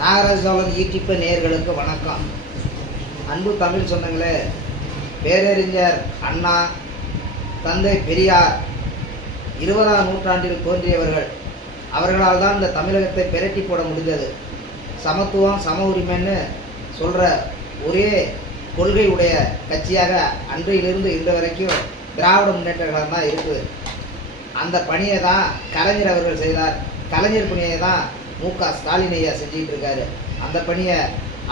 Nagaraj Cholan YouTube நேயர்களுக்கு வணக்கம். அன்பு தமிழ் சொந்தங்களே, பேரறிஞர் அண்ணா, தந்தை பெரியார் 20ஆம் நூற்றாண்டில் தோன்றியவர்கள். அவர்களால் தான் இந்த தமிழகத்தை பிரட்டி போட முடிந்தது. சமத்துவம், சம உரிமைன்னு சொல்கிற ஒரே கொள்கை உடைய கட்சியாக அன்றையிலிருந்து இன்று வரைக்கும் திராவிட முன்னேற்ற கழகம் தான் இருக்குது. அந்த பணியை தான் கலைஞர் அவர்கள் செய்தார். கலைஞர் பணியை தான் மு.க. ஸ்டாலின் ஐயா செஞ்சுக்கிட்டு இருக்காரு. அந்த பணியை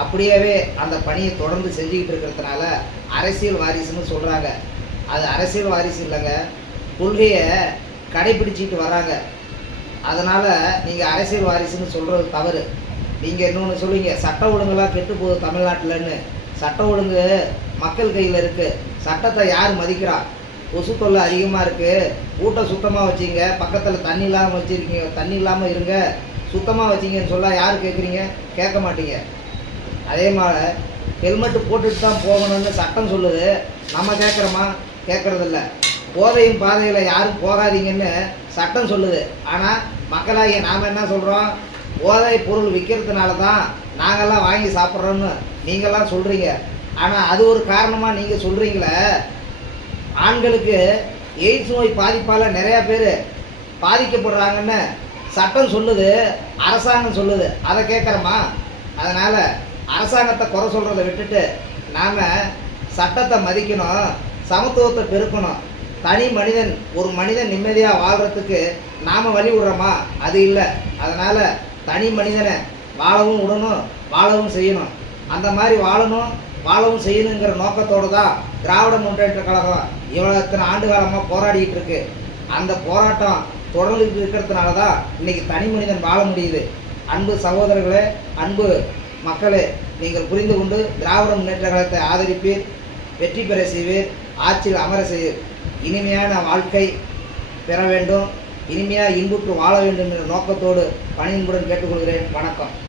அப்படியே அந்த பணியை தொடர்ந்து செஞ்சுக்கிட்டு இருக்கிறதுனால அரசியல் வாரிசுன்னு சொல்கிறாங்க. அது அரசியல் வாரிசு இல்லைங்க, கொள்கையை கடைபிடிச்சிட்டு வராங்க. அதனால் நீங்கள் அரசியல் வாரிசுன்னு சொல்கிறது தவறு. நீங்கள் இன்னொன்று சொல்லுவீங்க, சட்ட ஒழுங்கெல்லாம் கெட்டு போகுது தமிழ்நாட்டில்னு. சட்ட ஒழுங்கு மக்கள் கையில் இருக்குது. சட்டத்தை யார் மதிக்கிறா? கொசு தொல்லை அதிகமாக இருக்குது, வீட்டை சுத்தமாக வச்சிங்க, பக்கத்தில் தண்ணி இல்லாமல் வச்சுருக்கீங்க, தண்ணி இல்லாமல் இருங்க, சுத்தமாக வச்சிங்கன்னு சொல்ல யார் கேட்குறீங்க? கேட்க மாட்டீங்க. அதே மாதிரி ஹெல்மெட்டு போட்டுட்டு தான் போகணும்னு சட்டம் சொல்லுது, நம்ம கேட்குறோமா? கேட்குறதில்ல. போதையின் பாதையில் யாரும் போகாதீங்கன்னு சட்டம் சொல்லுது. ஆனால் மக்களாகிய நாம் என்ன சொல்கிறோம்? போதை பொருள் விற்கிறதுனால தான் நாங்கள்லாம் வாங்கி சாப்பிட்றோன்னு நீங்கள்லாம் சொல்கிறீங்க. ஆனால் அது ஒரு காரணமாக நீங்கள் சொல்கிறீங்களே. ஆண்களுக்கு எய்ட்ஸ் நோய் பாதிப்பால் நிறையா பேர் பாதிக்கப்படுறாங்கன்னு சட்டம் சொல்லுது, அரசாங்கம் சொல்லுது. அதை கேட்குறோமா? அதனால் அரசாங்கத்தை குறை சொல்கிறத விட்டுட்டு நாம் சட்டத்தை மதிக்கணும், சமத்துவத்தை பெருக்கணும். தனி மனிதன், ஒரு மனிதன் நிம்மதியாக வாழ்கிறதுக்கு நாம் வழி விடுறோமா? அது இல்லை. அதனால் தனி மனிதனை வாழவும் விடணும், வாழவும் செய்யணும். அந்த மாதிரி வாழவும் செய்யணுங்கிற நோக்கத்தோடு தான் திராவிட முன்னேற்ற கழகம் இவ்வளோ ஆண்டு காலமாக போராடிக்கிட்டு இருக்கு. அந்த போராட்டம் தொடர்ந்து இருக்கிறதுனால தான் இன்றைக்கி தனி மனிதன் வாழ முடியுது. அன்பு சகோதரர்களே, அன்பு மக்களே, நீங்கள் புரிந்து கொண்டு திராவிட முன்னேற்ற கழகத்தை ஆதரிப்பீர், வெற்றி பெற செய்வீர், ஆட்சியில் அமர செய்வீர். இனிமையான வாழ்க்கை பெற வேண்டும், இனிமையாக இன்புற்று வாழ வேண்டும் என்ற நோக்கத்தோடு பணியுடன் கேட்டுக்கொள்கிறேன். வணக்கம்.